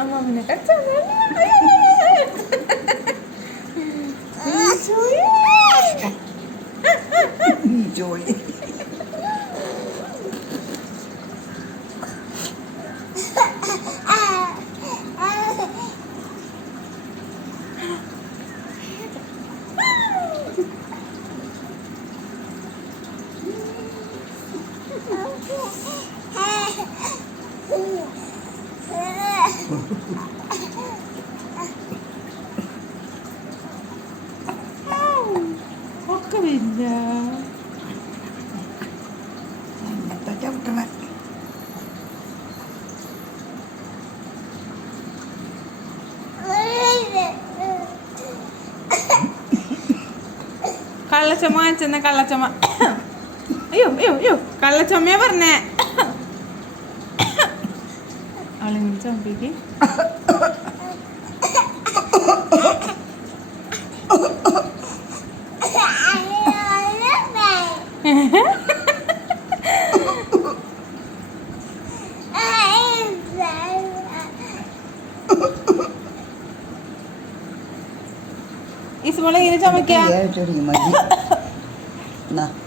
അമ്മാമ്മനെ കടിച്ചോ. ജോയി ഒക്കെ വരില്ല. അങ്ങനത്തെ ചവിട്ടണ കള്ളച്ചമ്മ കാണിച്ചെന്ന കള്ളച്ചമ്മ. അയ്യോ അയ്യോ അയ്യോ കള്ളച്ചമ്മയാ പറഞ്ഞേ. അവളിങ്ങനെ ചമ്പിക്ക് ഇസ്മോളെ ഇങ്ങനെ ചമയ്ക്കാ. മതി